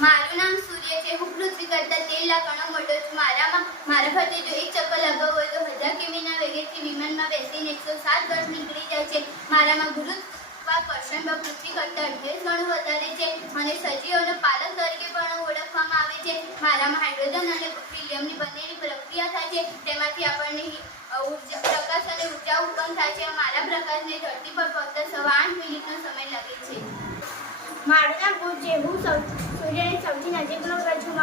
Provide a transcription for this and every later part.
મારું નામ સૂર્ય છે. હું પૃથ્વી કરતા તેર લાખ ગણો મોટો છું. મારામાં, મારા ફરતે જો એક ચક્કર લગાવવો હોય તો હજાર કિમીના વેગેથી વિમાનમાં બેસીને એકસો સાત વર્ષ નીકળી જાય છે. મારામાં ગુરુત્વાકર્ષણ પૃથ્વી કરતા અઠ્યાવીસ ગણું વધારે છે. અને સજીવોનો પાલક તરીકે પણ ઓળખવામાં આવે છે. મારામાં હાઇડ્રોજન અને હિલિયમની બંનેની પ્રક્રિયા થાય છે. તેમાંથી આપણને ઊર્જા, પ્રકાશ અને ઊર્જા ઉત્પન્ન થાય છે. મારા પ્રકાશને ધરતી પર પહોંચતા સવા આઠ મિનિટનો સમય લાગે છે. મારું નામ ગુરુ છે. હું સૌ સૂર્યની સૌથી નજીકનો છું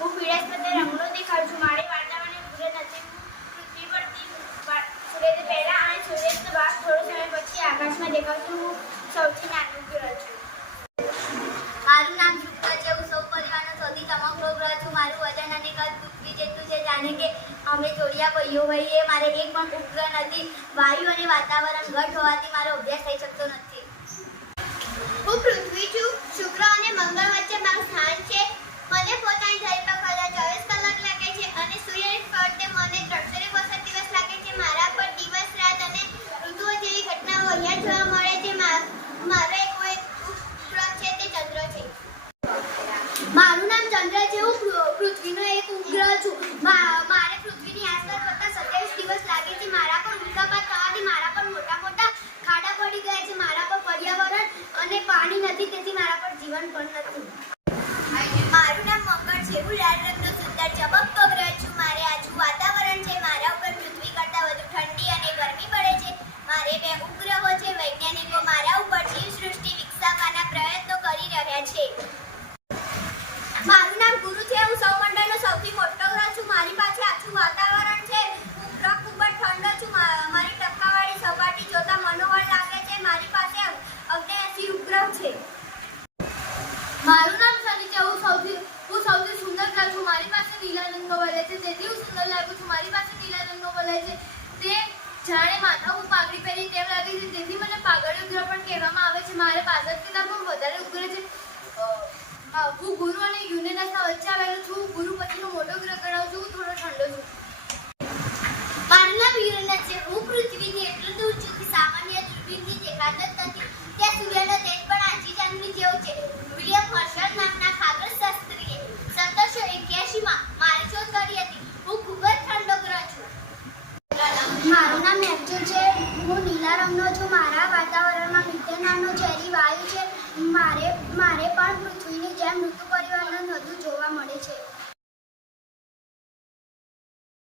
હું પીળાશ પતે રંગનો દેખાઉં છું. મારી વાતાવરણની ઉગ્ર નજીક પૃથ્વી પરથી સૂર્યથી પહેલાં અને સૂર્યાસ્ત બાદ થોડો સમય પછી આકાશમાં દેખાઉં છું. હું સૌથી નાનું ગ્રહ છું. મારું નામ શુક્ર છે. હું સૌ પરિવારનો સૌથી તમામ ગ્રહ છું. મારું વજન અને કદ પૃથ્વી જેટલું છે. જાણે કે અમે જોડિયા ભાઈઓ હોઈએ મારે એક પણ ઉપગ્રહ નથી. વાયુ અને વાતાવરણ ઘટ હોવાથી મારો અભ્યાસ થઈ શકતો નથી. હું પૃથ્વી છું. સ્થાન છે. મને પોતાની પર ફરતા ચોવીસ કલાક લાગે છે અને સૂર્યની ફરતે મને ત્રણસો ને પોસઠ દિવસ લાગે છે. મારા પર દિવસ, રાત અને ઋતુઓ જેવી ઘટનાઓ અહીંયા જોવા મળે છે. મારો એક એક ઉપગ્રહ છે તે ચંદ્ર છે મારું નામ ચંદ્ર છે હું પૃ- પૃથ્વીનો એક ઉપગ્રહ છું મા- મારે પૃથ્વીની આસપાસ ફરતા સત્યાવીસ દિવસ લાગે છે મારા પર ઉલ્કાપાત થવાથી મારા પર મોટા મોટા ખાડા પડી ગયા છે મારા પર પર્યાવરણ અને પાણી નથી તેથી મારા પર જીવન પણ નથી મારું નામ મંગળ છે હું લાલ રંગનો સુંદર ચમકતો ગ્રહ છું મારે આજુ વાતાવરણ છે મારા ઉપર પૃથ્વી કરતાં વધુ ઠંડી અને ગરમી પડે છે મારે બે ઉપગ્રહો છે વૈજ્ઞાનિકો મારા ઉપર જીવસૃષ્ટિ વિકસાવવાના પ્રયત્નો કરી રહ્યા છે મારું નામ ગુરુ છે હું સૌમંડળનો સૌથી મોટો ગ્રહ છું મારી પાસે આછું વાતાવરણ છે હું ગ્રહ ખૂબ જ ઠંડો છું મા- મારી ટપકાવાળી સપાટી જોતા મનોહર લાગે છે મારી પાસે છે. મારું નામ સની છે હું સૌથી હું સૌથી સુંદર કલા છું. મારી પાસે નીલા રંગનો વલય છે. તેથી હું સુંદર લાગુ છું. મારી પાસે નીલા રંગનો વલય છે. તે જાણે માથા હું પાઘડી પહેરી તેમ લાગે છે. તેથી મને પાઘડી ઉગ્ર પણ કહેવામાં આવે છે. મારે પાછળ કરતાં સત્તરસો એક્યાસીમાં મારી શોધ કરી હતી. હું ખૂબ જ ઠંડો છું. મારું નામ નેપચ્યુન છે. હું નીલા રંગનો છું. મારા વાતાવરણમાં મિથેન નામનો ઝેરી વાયુ છે. મારે મારે પણ પૃથ્વીની